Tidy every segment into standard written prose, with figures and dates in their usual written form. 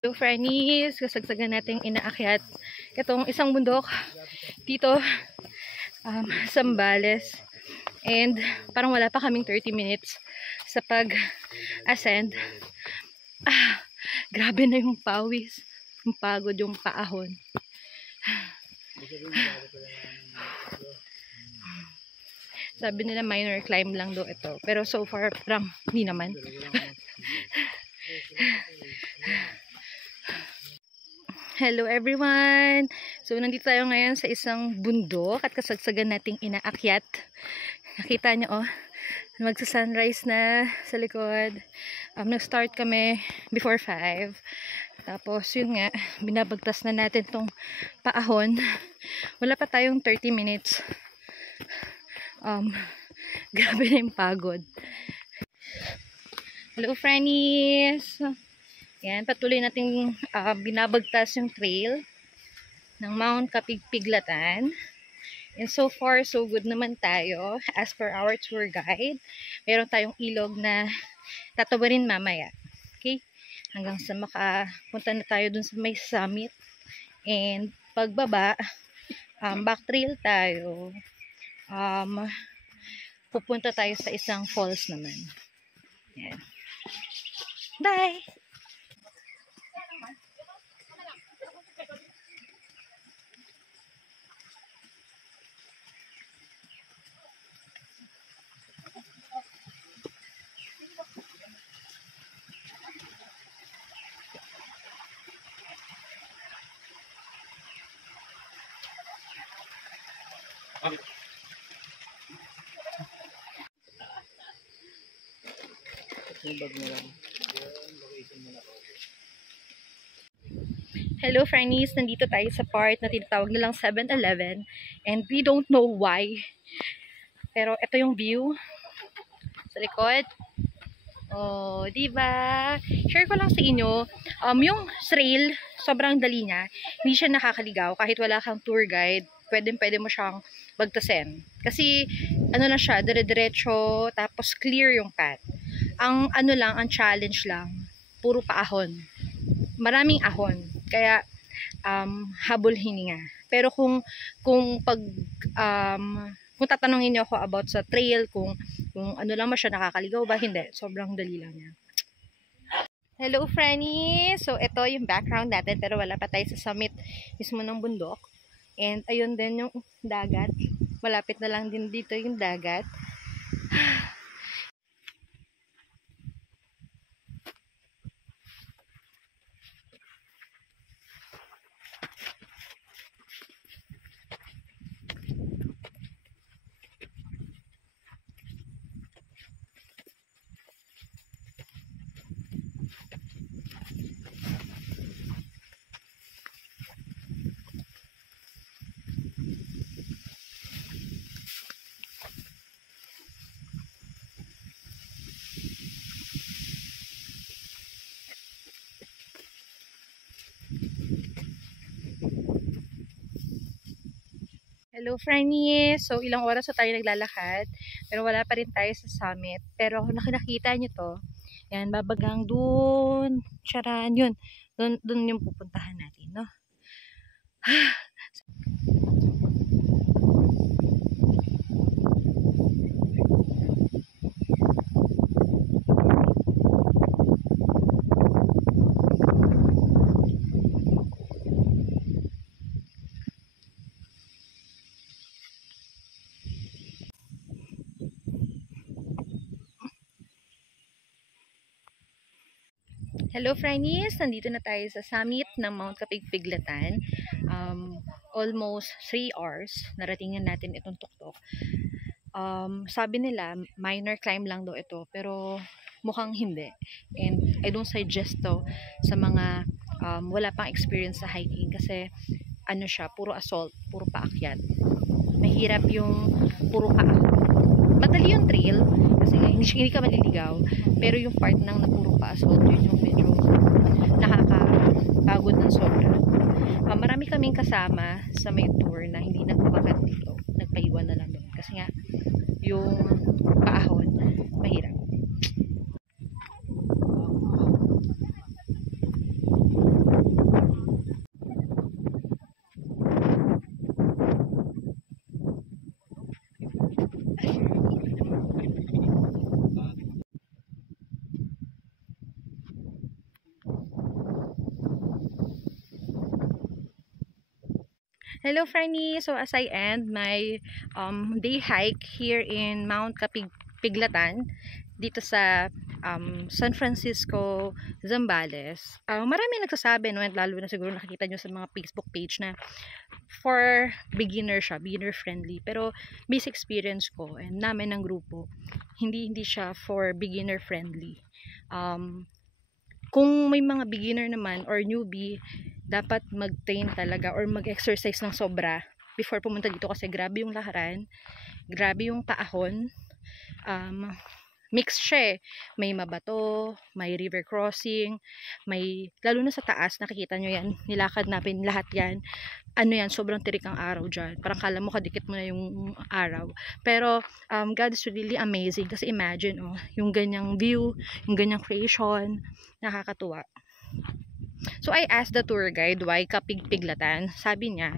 Hello friends, kasagsagan natin inaakyat itong isang bundok dito Zambales, and parang wala pa kaming 30 minutes sa pag-ascend. Grabe na yung pawis, yung pagod, yung paahon. Sabi nila minor climb lang do ito, pero so far parang hindi naman. Hello everyone! So nandito tayo ngayon sa isang bundok at kasagsagan nating inaakyat. Nakita nyo magsa-sunrise na sa likod. Nag-start kami before 5. Tapos yun nga, binabagtas na natin tong paahon. Wala pa tayong 30 minutes. Grabe na yung pagod. Hello friends! Yan, patuloy natin binabagtas yung trail ng Mount Kapigpiglatan. And so far, so good naman tayo. As per our tour guide, meron tayong ilog na tatawarin mamaya. Okay? Hanggang sa makapunta na tayo dun sa may summit. And pagbaba, back trail tayo. Pupunta tayo sa isang falls naman. Yan. Bye! Hello friends, nandito tayo sa part na tinatawag nilang 7-Eleven, and we don't know why, pero ito yung view sa likod. Oh, diba? Share ko lang sa inyo, yung trail, sobrang dali niya, hindi siya nakakaligaw kahit wala kang tour guide. Pwede mo siyang bagtasin kasi ano lang siya, dire-diretso, tapos clear yung path. Ang ano lang, ang challenge lang, puro paahon, maraming ahon, kaya habol hininga. Pero kung tatanungin niyo ako about sa trail, kung ano lang ba siya, nakakaligaw ba, hindi, sobrang dali lang niya. Hello friends, so ito yung background natin, pero wala pa tayo sa summit mismo ng bundok. And ayun din yung dagat, malapit na lang din dito yung dagat. Hello friends! So ilang oras na tayo naglalakad, pero wala pa rin tayo sa summit. Pero kung nakita nyo to, yan, babagang dun, charan, yun, dun yung pupuntahan natin, no? Hello friends! Nandito na tayo sa summit ng Mount Kapigpiglatan. Almost 3 hours naratingan natin itong tuktok. Sabi nila minor climb lang daw ito, pero mukhang hindi. And I don't suggest to sa mga wala pang experience sa hiking, kasi ano siya, puro assault, puro paakyat. Mahirap yung puro paahon. Madali yung trail kasi hindi ka maliligaw, pero yung part ng napuro pa-assault, yun yung medyo nakakapagod ng sobra. Marami kaming kasama sa may tour na hindi nagpapagat dito, nagpaiwan na lang doon kasi nga yung paahon mahirap. Hello, Franny. So, as I end my day hike here in Mount Kapiglatan, dito sa San Francisco, Zambales, marami nagsasabi, no, at lalo na siguro nakikita nyo sa mga Facebook page na for beginner siya, beginner friendly. Pero, base experience ko and namin ng grupo, hindi siya for beginner friendly. Kung may mga beginner naman or newbie, dapat mag-train talaga or mag-exercise ng sobra before pumunta dito kasi grabe yung lakaran, grabe yung paahon. Mix siya eh. May mabato, may river crossing, may, lalo na sa taas, nakikita nyo yan, nilakad natin lahat yan. Ano yan, sobrang tirik ang araw dyan. Parang kala mo kadikit mo na yung araw. Pero, God is really amazing. Kasi imagine, oh, yung ganyang view, yung ganyang creation, nakakatuwa. So, I asked the tour guide why Kapigpiglatan. Sabi niya,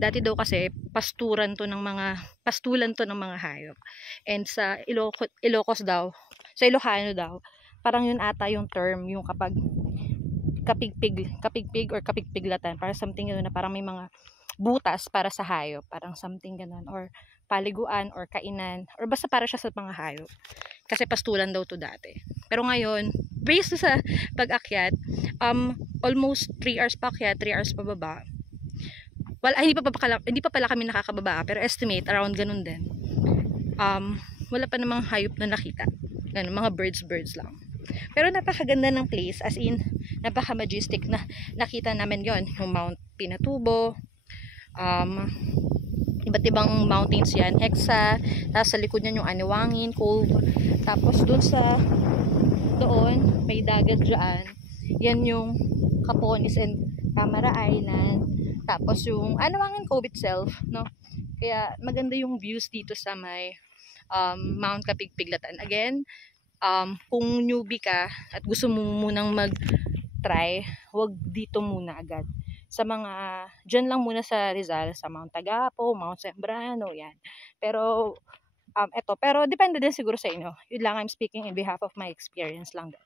dati daw kasi pastulan to ng mga hayop. And sa Ilocos daw, sa Ilocano daw, parang yun ata yung term, yung kapag kapigpig or kapigpiglatan, para something gano'n na parang may mga butas para sa hayop, parang something gano'n, or paliguan or kainan, or basta para siya sa mga hayop. Kasi pastulan daw to dati. Pero ngayon, based sa pag-akyat, almost 3 hours pa akyat, 3 hours pa baba. Well, hindi pa pala kami nakakababa, pero estimate around ganun din. Wala pa namang hayop na nakita. Ganun, mga birds lang. Pero napakaganda ng place, as in, napaka-majestic na nakita namin yon, yung Mount Pinatubo, iba't ibang mountains yan, Hexa, tapos sa likod niyan yung Aniwangin Cove, tapos doon may dagat dyan, yan yung Capones and Camara Island, tapos yung Aniwangin Cove itself, no? Kaya maganda yung views dito sa may Mount Kapigpiglatan. Again, kung newbie ka at gusto mo munang mag-try, wag dito muna agad. Sa mga, dyan lang muna sa Rizal, sa Mount Tagapo, Mount Sembrano, yan. Pero, pero depende din siguro sa inyo. Yun lang, I'm speaking in behalf of my experience lang din.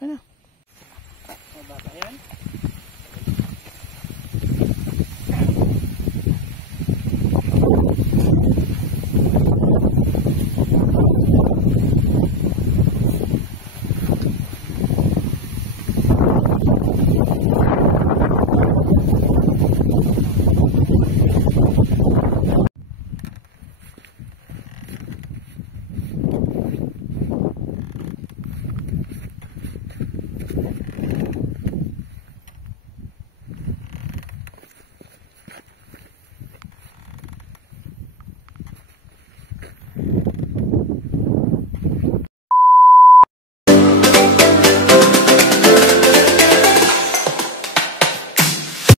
Ano?